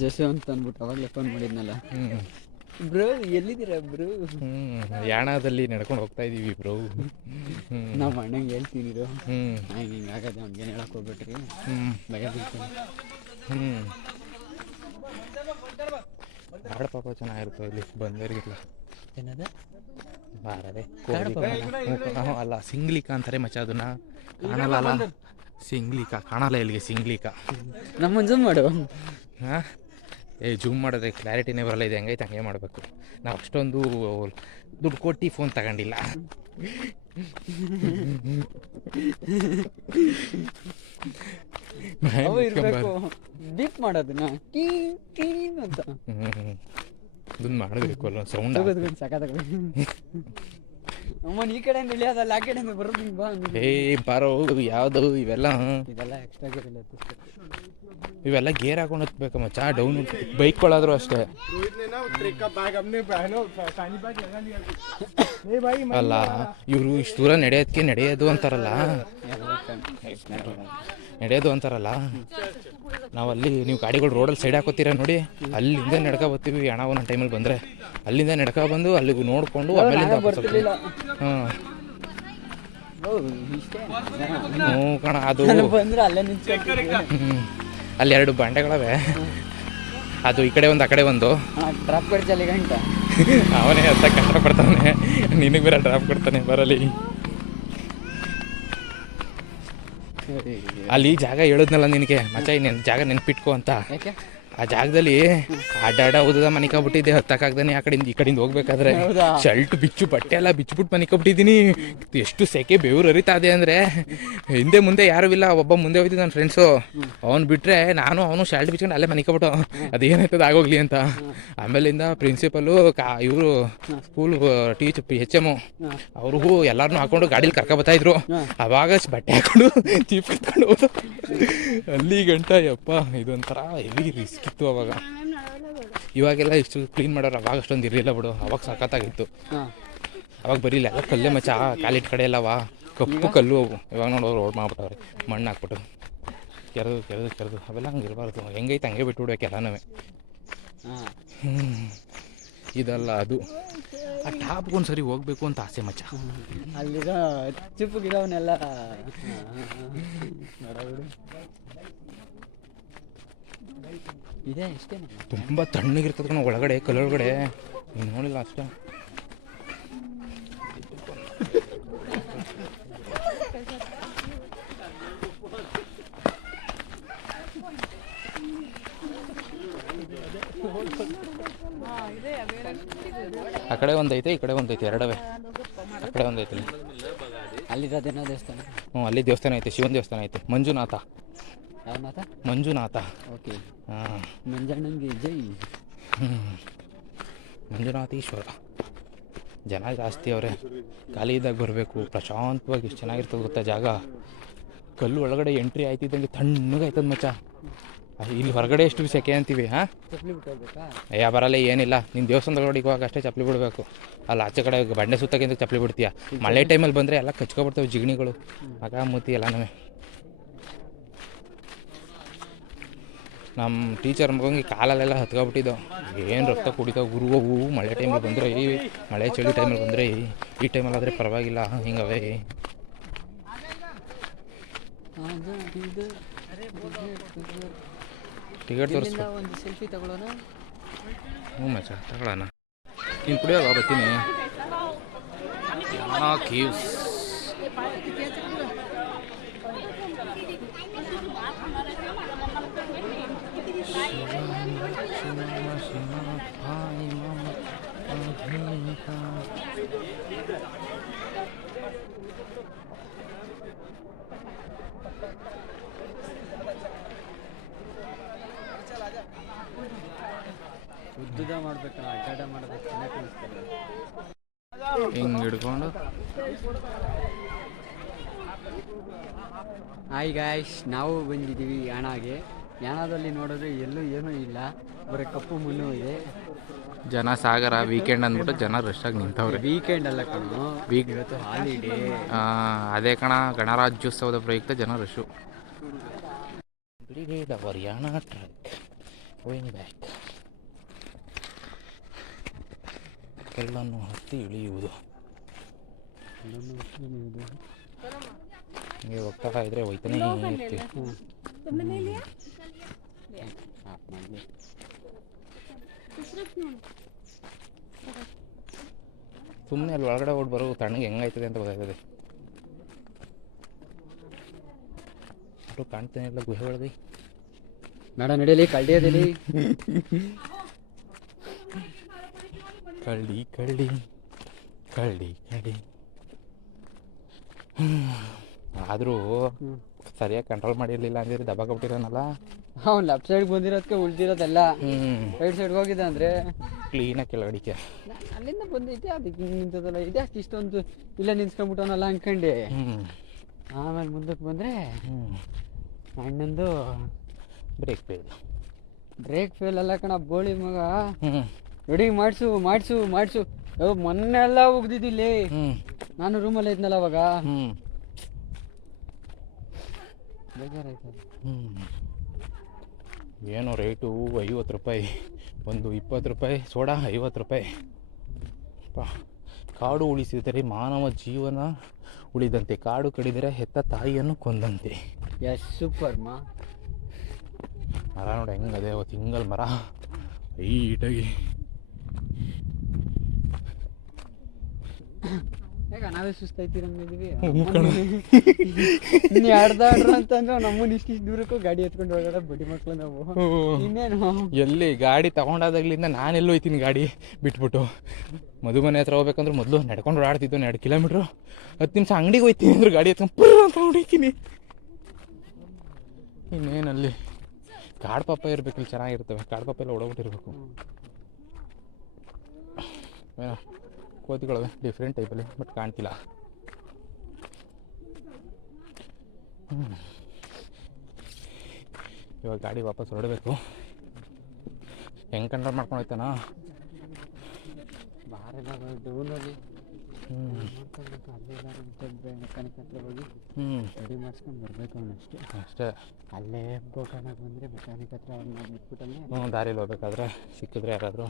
ಜಶವಂತ್ ಅಂದ್ಬಿಟ್ಟು ಅವಾಗಲೇ ಫೋನ್ ಮಾಡಿದ್ನಲ್ಲ. ಬ್ರೋ ಎಲ್ಲಿದ್ದೀರಾ ಬ್ರೋ? ಯಾಣದಲ್ಲಿ ನಡ್ಕೊಂಡು ಹೋಗ್ತಾ ಇದೀವಿ ಬ್ರೋ. ನಾವು ಅಣ್ಣಂಗೆ ಹೇಳ್ತೀನಿ ಹಿಂಗಾಗದೆ ಅವ್ನಿಗೇನು ಹೇಳಕ್ಕೆ ಹೋಗ್ಬಿಟ್ರಿ, ಭಯ ಬೀಳ್ತೀನಿ. ಆಡ ಪಾಪ ಚೆನ್ನಾಗಿರ್ತವೆ ಇಲ್ಲಿ ಬಂದವರಿಗಿಲ್ಲ. ಏನದ ಬಾರದೆ ಅಲ್ಲ, ಸಿಂಗ್ಲಿಕ ಅಂತಾರೆ ಮಚ್ಚ ಅದನ್ನ. ಕಾಣಲ್ಲ ಅಲ್ಲ, ಸಿಂಗ್ಲಿಕ ಕಾಣಲ್ಲ ಇಲ್ಲಿಗೆ. ಸಿಂಗ್ಲಿಕ ನಮ್ಮ ಜೂಮ್ ಮಾಡು. ಹಾಂ, ಜೂಮ್ ಮಾಡಿದ್ರೆ ಕ್ಲಾರಿಟಿನೇ ಬರಲ್ಲ. ಇದು ಹೆಂಗೈತೆ ಹಂಗೆ ಮಾಡಬೇಕು. ನಾವು ಅಷ್ಟೊಂದು ದುಡ್ಡು ಕೊಟ್ಟು ಫೋನ್ ತಗೊಂಡಿಲ್ಲ. ಬೀಪ್ ಮಾಡೋದನ್ನ ಅಂತ ಅದನ್ನ ಮಾಡಬೇಕು ಅಲ್ಲ, ಸೌಂಡ್ ಸಾಕಾಗ. ಅಮ್ಮನ ಈ ಕಡೆಯಿಂದ ಇಳಿಯೋದಲ್ಲ, ಆ ಕಡೆಯಿಂದ ಬರೋದು. ಬಾ ಬಾರೋ. ಯಾವುದು ಇವೆಲ್ಲ? ಇದೆಲ್ಲ ಎಕ್ಸ್ಟ್ರಾ ಗೇರ್ ಇಲ್ಲ, ಇವೆಲ್ಲ ಗೇರ್ ಹಾಕೊಂಡು ಹತ್ಬೇಕು ಮಚ್ಚ. ಡೌನ್ ಬೈಕ್ಗಳಾದ್ರೂ ಅಷ್ಟೇ ಅಲ್ಲ. ಇವರು ಇಷ್ಟು ದೂರ ನಡೆಯೋದು ಅಂತಾರಲ್ಲ, ನಾವಲ್ಲಿ ನೀವು ಗಾಡಿಗಳು ರೋಡಲ್ಲಿ ಸೈಡ್ ಹಾಕೋತೀರ ನೋಡಿ, ಅಲ್ಲಿಂದ ನಡ್ಕೊ ಬರ್ತೀವಿ. ಹಣ ಒಂದೊಂದು ಟೈಮಲ್ಲಿ ಬಂದರೆ ಅಲ್ಲಿಂದ ನಡ್ಕೊ ಬಂದು ಅಲ್ಲಿಗೆ ನೋಡಿಕೊಂಡು ಆಮೇಲಿಂದ ಹಾಂ. ಹ್ಞೂ ಕಣ, ಅದು ಅಲ್ಲಿ 2 ಬಂಡೆಗಳವೆ. ಅದು ಈ ಕಡೆ ಒಂದು, ಆ ಕಡೆ ಒಂದು. ಡ್ರಾಪ್ ಕೊಡ್ತಲ್ಲಿ ಗಂಟ ಅವನೇ ಅಂತ ಕಷ್ಟಪಡ್ತಾನೆ. ನಿನಗೆ ಬೇರೆ ಡ್ರಾಪ್ ಕೊಡ್ತಾನೆ ಬರಲಿ. ಅಲ್ಲಿ ಜಾಗ ಹೇಳಿದ್ನಲ್ಲ ನಿನಗೆ ಮಚ್ಚ, ಜಾಗ ನೆನ್ಪಿಟ್ಕೋ ಅಂತ. ಆ ಜಾಗದಲ್ಲಿ ಅಡ್ಡಾಡ ಓದದ ಮನಿಕಾಬಿಟ್ಟಿದ್ದೆ. ಹತ್ತಕ್ಕಾಗ್ದಾನೆ ಆ ಕಡೆಯಿಂದ ಈ ಕಡೆಯಿಂದ ಹೋಗ್ಬೇಕಾದ್ರೆ ಶರ್ಟ್ ಬಿಚ್ಚು, ಬಟ್ಟೆ ಎಲ್ಲ ಬಿಚ್ಚಿಬಿಟ್ಟು ಮನಿಕಾಬಿಟ್ಟಿದ್ದೀನಿ. ಎಷ್ಟು ಸೆಕೆ ಬೆವರು ಹರಿತಾ ಇದೆ ಅಂದರೆ. ಹಿಂದೆ ಮುಂದೆ ಯಾರೂ ಇಲ್ಲ. ಒಬ್ಬ ಮುಂದೆ ಹೋಯ್ತು ನನ್ನ ಫ್ರೆಂಡ್ಸು, ಅವ್ನು ಬಿಟ್ಟರೆ ಅವನು ಶರ್ಟ್ ಬಿಚ್ಕೊಂಡು ಅಲ್ಲೇ ಮನಿಕಾಬಿಟ್ಟು ಅದೇನಾಯ್ತದ ಆಗೋಗ್ಲಿ ಅಂತ. ಆಮೇಲಿಂದ ಪ್ರಿನ್ಸಿಪಲ್ಲು ಇವರು ಸ್ಕೂಲ್ HM ಅವ್ರಿಗೂ ಎಲ್ಲರನ್ನೂ ಹಾಕೊಂಡು ಗಾಡೀಲಿ ಕರ್ಕೊಬರ್ತಾಯಿದ್ರು. ಅವಾಗ ಬಟ್ಟೆ ಹಾಕೊಂಡು ಚೀಪ್ ಕಿತ್ಕೊಂಡು ಹೋದ ಅಲ್ಲಿ ಗಂಟ. ಯಪ್ಪ, ಇದೊಂಥರ ಹೆವಿ ರಿಸ್ಕ್ ಇತ್ತು ಅವಾಗ. ಇವಾಗೆಲ್ಲ ಇಷ್ಟು ಕ್ಲೀನ್ ಮಾಡೋರು, ಅವಾಗ ಅಷ್ಟೊಂದು ಇರಲಿಲ್ಲ ಬಿಡು. ಅವಾಗ ಸಖತ್ತಾಗಿತ್ತು. ಅವಾಗ ಬರೀಲ್ಲ ಎಲ್ಲ ಕಲ್ಲೇ ಮಚ್ಚ. ಕಾಲಿಟ್ಟು ಕಡೆ ಎಲ್ಲವ ಕಪ್ಪು ಕಲ್ಲು ಅವು. ಇವಾಗ ನೋಡೋರು ರೋಡ್ ಮಾಡ್ಬಿಟ್ಟವ್ರೆ, ಮಣ್ಣು ಹಾಕ್ಬಿಟ್ಟು ಕೆರೆದು. ಅವೆಲ್ಲ ಹಂಗೆ ಇರಬಾರ್ದು. ಹೆಂಗೈತೆ ಹಂಗೆ ಬಿಟ್ಬಿಡ್ಬೇಕು ಎಲ್ಲನೂ. ಇದಲ್ಲ ಅದು. ಆ ಟಾಪ್ಗೊಂದು ಸರಿ ಹೋಗ್ಬೇಕು ಅಂತ ಆಸೆ ಮಚ್ಚ. ಅಲ್ಲಿರೋ ಚಿಪ್ಪು ಗಿಡವನ್ನೆಲ್ಲ ಇದೆ ಇಷ್ಟೇ. ತುಂಬ ತಣ್ಣಗಿರ್ತದೆ ಕಣ ಒಳಗಡೆ, ಕಲ್ಲೊಳಗಡೆ. ನೀನು ನೋಡಿಲ್ಲ ಅಷ್ಟೇ. ಆ ಕಡೆ ಒಂದೈತೆ, ಈ ಕಡೆ ಒಂದೈತೆ, ಎರಡವೇ. ಆ ಕಡೆ ಒಂದೈತೆ, ಅಲ್ಲಿರೋದೇನೋ ದೇವಸ್ಥಾನ. ಅಲ್ಲಿ ದೇವಸ್ಥಾನ ಐತೆ, ಶಿವನ ದೇವಸ್ಥಾನ ಐತೆ. ಮಂಜುನಾಥ. ಓಕೆ. ಹಾಂ, ಮಂಜಣ್ಣನಿಗೆ ಜೈ. ಮಂಜುನಾಥೀಶ್ವರ. ಜನ ಜಾಸ್ತಿ ಅವರೇ. ಖಾಲಿ ಇದ್ದಾಗ ಬರಬೇಕು, ಪ್ರಶಾಂತವಾಗಿ. ಎಷ್ಟು ಚೆನ್ನಾಗಿರ್ತದೆ ಗೊತ್ತಾ ಜಾಗ. ಕಲ್ಲು ಒಳಗಡೆ ಎಂಟ್ರಿ ಆಯ್ತಿದ್ದಂಗೆ ತಣ್ಣಗಾಯ್ತದ ಮಚ್ಚ. ಇಲ್ಲಿ ಹೊರಗಡೆ ಎಷ್ಟು ಸೆಕೆ ಅಂತೀವಿ. ಹಾಂ, ಬರಲ್ಲ, ಏನಿಲ್ಲ. ನೀನು ದೇವಸ್ಥಾನದೊಳಗಡೆ ಇವಾಗ ಅಷ್ಟೇ ಚಪ್ಪಲಿ ಬಿಡಬೇಕು. ಅಲ್ಲಿ ಆಚೆ ಕಡೆ ಬಂಡೆ ಸುತ್ತಕ್ಕಿಂತ ಚಪ್ಪಲಿ ಬಿಡ್ತೀಯ. ಮಳೆ ಟೈಮಲ್ಲಿ ಬಂದರೆ ಎಲ್ಲ ಕಚ್ಕೊಬಿಡ್ತವೆ ಜಿಗಣಿಗಳು, ಮಗ ಮೂತಿ ಎಲ್ಲನೂ. ನಮ್ಮ ಟೀಚರ್ ಮಗಂಗೆ ಕಾಲಲ್ಲೆಲ್ಲ ಹತ್ಕೊಬಿಟ್ಟಿದ್ದವು. ಏನು ರಕ್ತ ಕುಡಿತಾವೆ ಗುರುವು. ಮಳೆ ಟೈಮಲ್ಲಿ ಬಂದರೆ ಮಳೆ ಚಳಿ ಟೈಮಲ್ಲಿ ಬಂದರೆ ಈ ಟೈಮಲ್ಲಿ ಆದರೆ ಪರವಾಗಿಲ್ಲ. ಹಿಂಗವೇ ಟಿಕೆಟ್ ತೋರಿಸ್ಕೊ. ಒಂದು ಸೆಲ್ಫಿ ತಗೊಳ್ಳೋಣ. ಹ್ಞೂ ಮಚ್ಚ, ತಗೊಳ್ಳೋಣ. ನೀನು ಕುಡಿಯೋಗ ಬರ್ತೀನಿ. ಕ್ಯೂಸ್ ಉದ್ದುದ ಮಾಡ್ಬೇಕಲ್ಲ, ಅಡ್ಡಾಡ ಮಾಡ್ಬೇಕು. ಚೆನ್ನಾಗಿ ಕಾಣಿಸ್ತದೆ ಹಿಂಗೆ ಹಿಡ್ಕೊಂಡು. ಹಾಯ್ ಗಾಯ್ಸ್, ನಾವು ಬಂದಿದ್ದೀವಿ ಯಾಣಾಗೆ. ಯಾಣದಲ್ಲಿ ನೋಡಿದ್ರೆ ಎಲ್ಲೂ ಏನೂ ಇಲ್ಲ, ಬರೀ ಕಪ್ಪು ಮಣ್ಣು ಇದೆ. ಜನ ಸಾಗರ ವೀಕೆಂಡ್ ಅಂದ್ಬಿಟ್ಟು ಜನ ರಶ್ ಆಗಿ ನಿಂತವ್ರೆ. ವೀಕೆಂಡ್ ಅಲ್ಲ ಕಣೋ, ಇವತ್ತು ಹಾಲಿಡೇ. ಅದೇ ಕಣ, ಗಣರಾಜ್ಯೋತ್ಸವದ ಪ್ರಯುಕ್ತ ಜನ rush. Yana track going back. ಕಲ್ಲನ್ನು ಹತ್ತಿ ಇಳಿಯುವುದು. ಹಿಂಗೆ ಹೋಗ್ತಾ ಇದ್ರೆ ಹೋಯ್ತಾನೆ ಇರ್ತೀವಿ. ಸುಮ್ಮನೆ ಅಲ್ಲಿ ಒಳಗಡೆ ಓಡಿ ಬರೋ ತಣ್ಣಗೆ ಹೆಂಗಾಯ್ತದೆ ಅಂತ ಗೊತ್ತಾಯ್ತದೆ. ಒಟ್ಟು ಕಾಣ್ತಾನೆ ಇಲ್ಲ ಗುಹೆ ಒಳಗೆ. ಬೇಡ ನಡೀಲಿ ಕಳ್ಳಿಯದಲ್ಲಿ. ಕಳ್ಳಿ ಕಳ್ಳಿ ಕಳ್ಳಿ ಕಳ್ಳಿ. ಆದರೂ ಸರಿಯಾಗಿ ಕಂಟ್ರೋಲ್ ಮಾಡಿರಲಿಲ್ಲ ಅಂದರೆ ದಬ್ಬಾಕೊಬಿಟ್ಟಿರೋನಲ್ಲ. ಅವ್ನು ಲೆಫ್ಟ್ ಸೈಡ್ಗೆ ಬಂದಿರೋದಕ್ಕೆ ಉಳ್ದಿರೋದೆಲ್ಲ ರೈಟ್ ಸೈಡ್ಗೆ ಹೋಗಿದ್ದ ಅಂದರೆ ಕ್ಲೀನಾಗಿ ಕೆಳಗಡಿಕೆ ಅಲ್ಲಿಂದ ಬಂದೈತೆ ಅದಕ್ಕೆ ಹಿಂಗೆ ನಿಂತದಲ್ಲ ಇದೆ ಅಷ್ಟು ಇಷ್ಟೊಂದು ಇಲ್ಲೇ ನಿಂತ್ಕೊಂಡ್ಬಿಟ್ಟವನಲ್ಲ ಅನ್ಕಂಡು. ಆಮೇಲೆ ಮುಂದಕ್ಕೆ ಬಂದರೆ ಅಣ್ಣಂದು ಬ್ರೇಕ್ ಫೇಲ್ ಅಲ್ಲ ಕಣ ಬೋಳಿ ಮಗ. ರೆಡಿ ಮಾಡಿಸು ಮಾಡಿಸು ಮಾಡಿಸು. ಮೊನ್ನೆಲ್ಲ ಉಗ್ದಿದ್ದಿಲ್ಲಿ ನಾನು ರೂಮಲ್ಲಿ ಇದ್ನಲ್ಲ ಅವಾಗ. ಬೇಜಾರಾಯ್ತದೆ. ಏನೋ ರೇಟು 50 ರೂಪಾಯಿ, ಒಂದು 20 ರೂಪಾಯಿ ಸೋಡಾ, 50 ರೂಪಾಯಿ. ಕಾಡು ಉಳಿಸಿದರೆ ಮಾನವ ಜೀವನ ಉಳಿದಂತೆ, ಕಾಡು ಕಡಿದರೆ ಹೆತ್ತ ತಾಯಿಯನ್ನು ಕೊಂದಂತೆ. ಎಸ್ ಸೂಪರ್ ಮಾ. ಮರ ನೋಡಿ ಹೆಂಗದೆ, ತಿಂಗಲ್ ಮರ ಹೈಟಾಗಿ. ಯಾಕ ನಾವೇ ಸುಸ್ತಾಯ್ತಿರಂಗಿದೀವಿ. ಇನ್ನು ಅಡ್ದಾಡ್ರು ಅಂತಂದ್ರೆ ನಮ್ಮನ್ನ ಇಷ್ಟು ದೂರಕ್ಕೂ ಗಾಡಿ ಎತ್ಕೊಂಡು ಹೋಗೋಣ ಬಡ್ಡಿ ಮಕ್ಕಳು ನಾವು. ಇನ್ನೇನು ಎಲ್ಲಿ ಗಾಡಿ ತಗೊಂಡಾದಾಗ್ಲಿಂದ ನಾನೆಲ್ಲೋ ಹೋಯ್ತೀನಿ ಗಾಡಿ ಬಿಟ್ಬಿಟ್ಟು. ಮದುಮನೆ ಹತ್ರ ಹೋಗ್ಬೇಕಂದ್ರೆ ಮೊದಲು ನಡ್ಕೊಂಡು ಓಡಾಡ್ತಿದ್ದು 2 ಕಿಲೋಮೀಟ್ರು. 10 ನಿಮಿಷ ಅಂಗಡಿಗೆ ಹೋಯ್ತೀನಿ ಅಂದ್ರೆ ಗಾಡಿ ಎತ್ಕೊಂಡು ಪುರ್ ಅಂತ ಹೊಡಿತೀನಿ. ಇನ್ನೇನಲ್ಲಿ ಕಾಡು ಪಾಪ ಇರ್ಬೇಕಿಲ್ಲಿ ಚೆನ್ನಾಗಿರ್ತವೆ. ಕಾಡು ಪಾಪ ಎಲ್ಲ ಓಡೋಗ್ಬಿಟ್ಟಿರ್ಬೇಕು. ಏನೋ ಕೋತಿಗಳವೆ ಡಿಫ್ರೆಂಟ್ ಟೈಪಲ್ಲಿ, ಬಟ್ ಕಾಣ್ತಿಲ್ಲ. ಇವಾಗ ಗಾಡಿ ವಾಪಸ್ ಹೊರಡಬೇಕು. ಹೆಂಗೆ ಕಂಟ್ರೋಲ್ ಮಾಡ್ಕೊಂಡು ಹೋಯ್ತಾನ ಡೌನಲ್ಲಿ ಮೆಕ್ಯಾನಿಕ್ ಹತ್ರ ಹೋಗಿ ರೆಡಿ ಮಾಡಿಸ್ಕೊಂಡು ಬರಬೇಕು ಅವನಷ್ಟೇ. ಅಷ್ಟೇ. ಅಲ್ಲೇ ಬೋಟನಾಗ ಬಂದರೆ ಮೆಕ್ಯಾನಿಕ್ ಹತ್ರ ಅವ್ನು ಬಿಟ್ಬಿಟ್ಟಲ್ಲೇ ದಾರಿಲಿ ಹೋಗ್ಬೇಕಾದ್ರೆ ಸಿಕ್ಕಿದ್ರೆ ಯಾರಾದರೂ